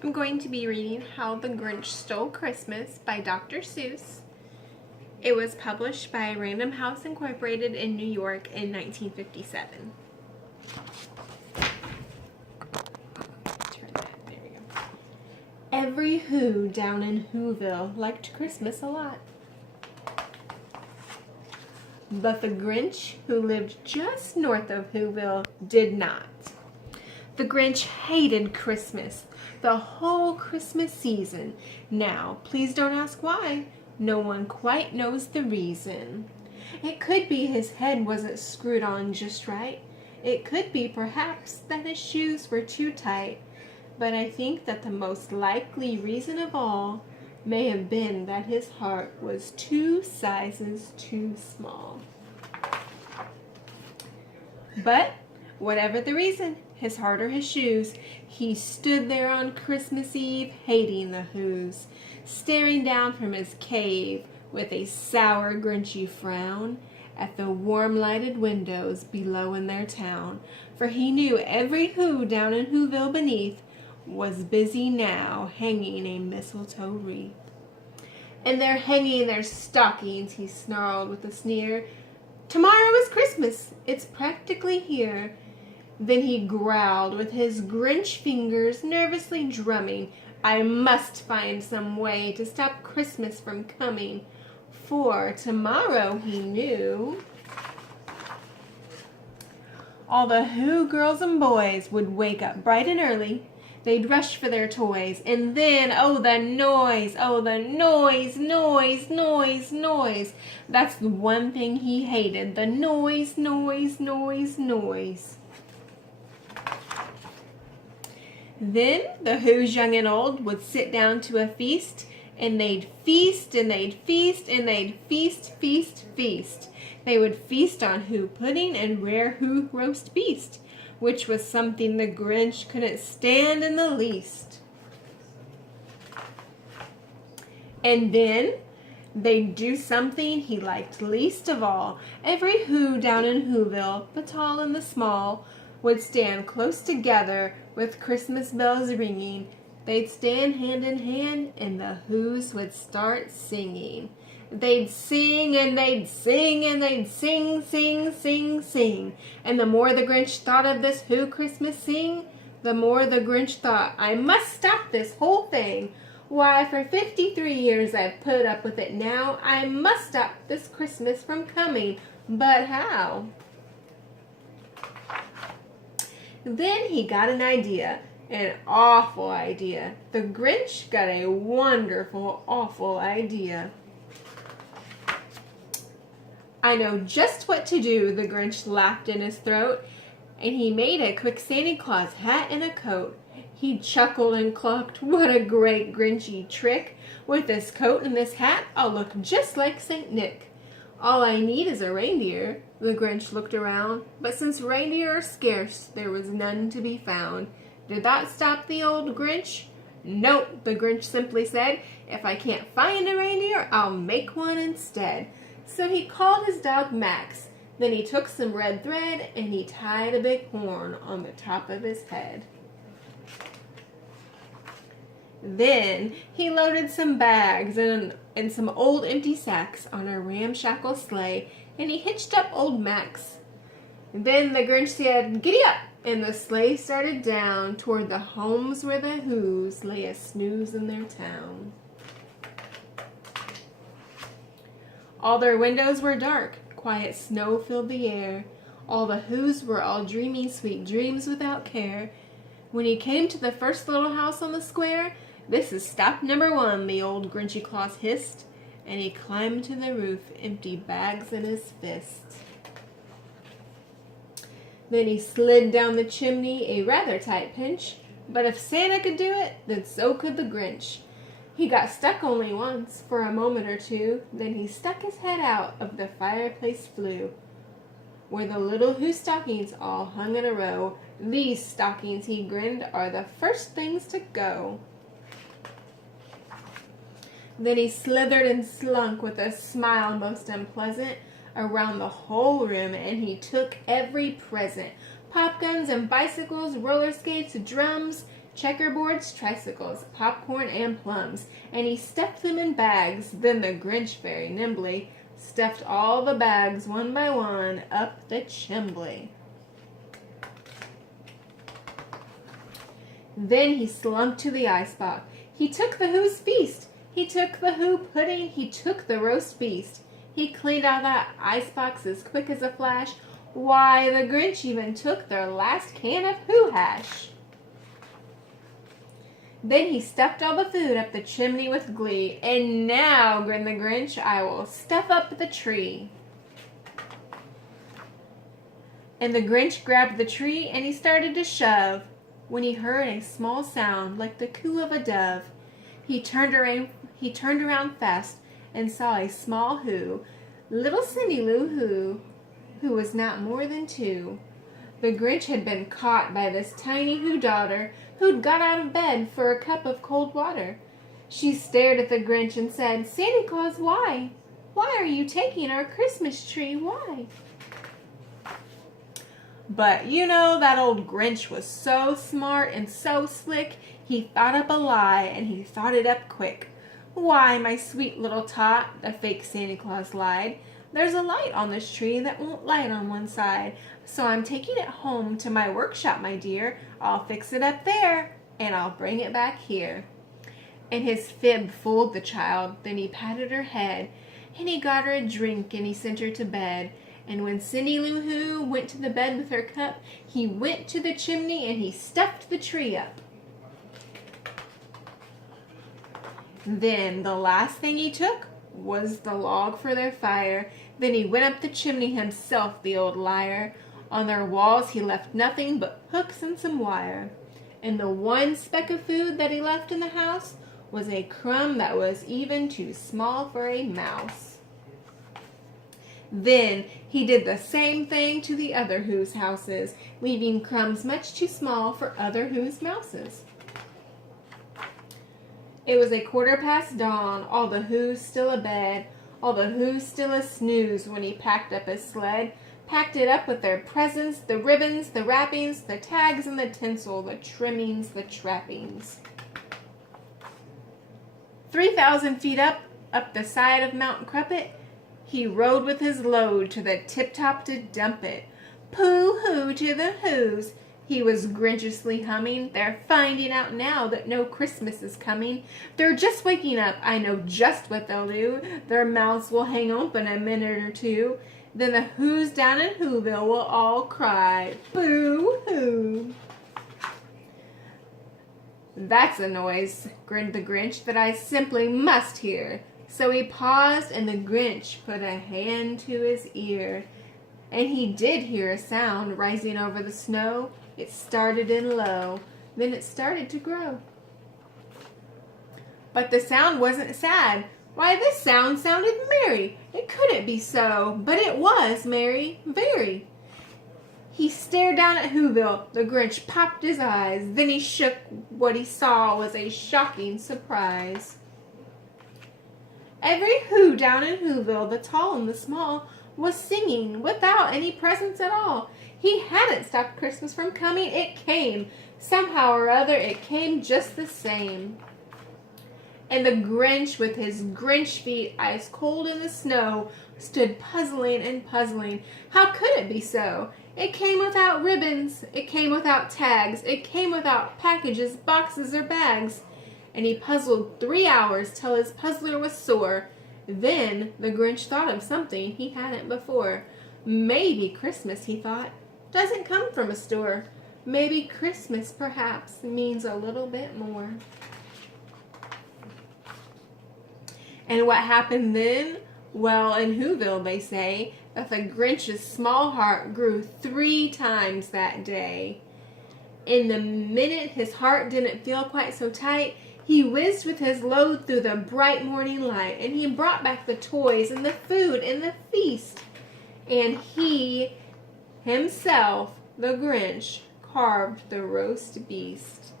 I'm going to be reading How the Grinch Stole Christmas by Dr. Seuss. It was published by Random House Incorporated in New York in 1957. There we go. Every Who down in Whoville liked Christmas a lot. But the Grinch, who lived just north of Whoville, did not. The Grinch hated Christmas, the whole Christmas season. Now, please don't ask why. No one quite knows the reason. It could be his head wasn't screwed on just right. It could be, perhaps, that his shoes were too tight. But I think that the most likely reason of all may have been that his heart was 2 sizes too small. But, whatever the reason, his heart or his shoes, he stood there on Christmas Eve, hating the Whos, staring down from his cave with a sour, grinchy frown at the warm-lighted windows below in their town, for he knew every Who down in Whoville beneath was busy now hanging a mistletoe wreath. And they're hanging their stockings, he snarled with a sneer. Tomorrow is Christmas, it's practically here. Then he growled with his Grinch fingers nervously drumming, I must find some way to stop Christmas from coming, for tomorrow, he knew, all the Who girls and boys would wake up bright and early. They'd rush for their toys, and then, oh the noise, noise, noise. That's the one thing he hated, the noise. Then the Who's young and old would sit down to a feast, and they'd feast, and they'd feast, and they'd feast. They would feast on Who pudding and rare Who roast beast, which was something the Grinch couldn't stand in the least. And then they'd do something he liked least of all. Every Who down in Whoville, the tall and the small, would stand close together with Christmas bells ringing. They'd stand hand in hand and the Whos would start singing. They'd sing and they'd sing and they'd sing. And the more the Grinch thought of this Who Christmas sing, the more the Grinch thought, I must stop this whole thing. Why, for 53 years I've put up with it now. I must stop this Christmas from coming. But how? Then he got an idea, an awful idea. The Grinch got a wonderful, awful idea. I know just what to do, the Grinch laughed in his throat, and he made a quick Santa Claus hat and a coat. He chuckled and clucked, what a great Grinchy trick. With this coat and this hat, I'll look just like Saint Nick. All I need is a reindeer. The Grinch looked around, but since reindeer are scarce, there was none to be found. Did that stop the old Grinch? Nope, the Grinch simply said, if I can't find a reindeer, I'll make one instead. So he called his dog Max. Then he took some red thread and he tied a big horn on the top of his head. Then he loaded some bags and some old empty sacks on a ramshackle sleigh, and he hitched up old Max. Then the Grinch said, giddy up, and the sleigh started down toward the homes where the Whos lay a snooze in their town. All their windows were dark, quiet snow filled the air. All the Whos were all dreaming sweet dreams without care. When he came to the first little house on the square, this is stop number 1, the old Grinchy Claus hissed, and he climbed to the roof, empty bags in his fist. Then he slid down the chimney, a rather tight pinch, but if Santa could do it, then so could the Grinch. He got stuck only once, for a moment or two, then he stuck his head out of the fireplace flue, where the little Who stockings all hung in a row. These stockings, he grinned, are the first things to go. Then he slithered and slunk with a smile most unpleasant around the whole room, and he took every present. Pop guns and bicycles, roller skates, drums, checkerboards, tricycles, popcorn, and plums, and he stuffed them in bags. Then the Grinch very nimbly stuffed all the bags one by one up the chimbley. Then he slunk to the icebox. He took the Who's feast. He took the Who pudding. He took the roast beast. He cleaned out that icebox as quick as a flash. Why, the Grinch even took their last can of Who hash. Then he stuffed all the food up the chimney with glee. And now, grinned the Grinch, I will stuff up the tree. And the Grinch grabbed the tree and he started to shove, when he heard a small sound like the coo of a dove. He turned around fast and saw a small Who, little Cindy Lou who was not more than 2. The Grinch had been caught by this tiny Who daughter who'd got out of bed for a cup of cold water. She stared at the Grinch and said, "Santa Claus, why? Why are you taking our Christmas tree? Why?" But you know that old Grinch was so smart and so slick, he thought up a lie, and he thought it up quick. "Why, my sweet little tot," the fake Santa Claus lied, "there's a light on this tree that won't light on one side, so I'm taking it home to my workshop, my dear. I'll fix it up there, and I'll bring it back here." And his fib fooled the child. Then he patted her head, and he got her a drink, and he sent her to bed. And when Cindy Lou Who went to the bed with her cup, he went to the chimney and he stuffed the tree up. Then the last thing he took was the log for their fire. Then he went up the chimney himself, the old liar. On their walls he left nothing but hooks and some wire. And the one speck of food that he left in the house was a crumb that was even too small for a mouse. Then he did the same thing to the other Who's houses, leaving crumbs much too small for other Who's mouses. It was 1/4 dawn, all the Who's still abed, all the Who's still a-snooze when he packed up his sled, packed it up with their presents, the ribbons, the wrappings, the tags and the tinsel, the trimmings, the trappings. 3,000 feet up the side of Mount Crumpet, he rode with his load to the tip-top to dump it. "Pooh-hoo to the Who's," he was grinchiously humming. "They're finding out now that no Christmas is coming. They're just waking up. I know just what they'll do. Their mouths will hang open a minute or two. Then the Who's down in Whoville will all cry, 'Boo-hoo!'" "That's a noise," grinned the Grinch, "that I simply must hear." So he paused, and the Grinch put a hand to his ear. And he did hear a sound rising over the snow. It started in low, then it started to grow. But the sound wasn't sad. Why, this sound sounded merry. It couldn't be so, but it was merry, very. He stared down at Whoville. The Grinch popped his eyes. Then he shook. What he saw was a shocking surprise. Every Who down in Whoville, the tall and the small, was singing without any presents at all. He hadn't stopped Christmas from coming. It came. Somehow or other, it came just the same. And the Grinch, with his Grinch feet ice cold in the snow, stood puzzling and puzzling. How could it be so? It came without ribbons. It came without tags. It came without packages, boxes, or bags. And he puzzled 3 hours till his puzzler was sore. Then the Grinch thought of something he hadn't before. Maybe Christmas, he thought, doesn't come from a store. Maybe Christmas, perhaps, means a little bit more. And what happened then? Well, in Whoville, they say that the Grinch's small heart grew 3 times that day. In the minute his heart didn't feel quite so tight, he whizzed with his load through the bright morning light, and he brought back the toys and the food and the feast. And he, himself, the Grinch, carved the roast beast.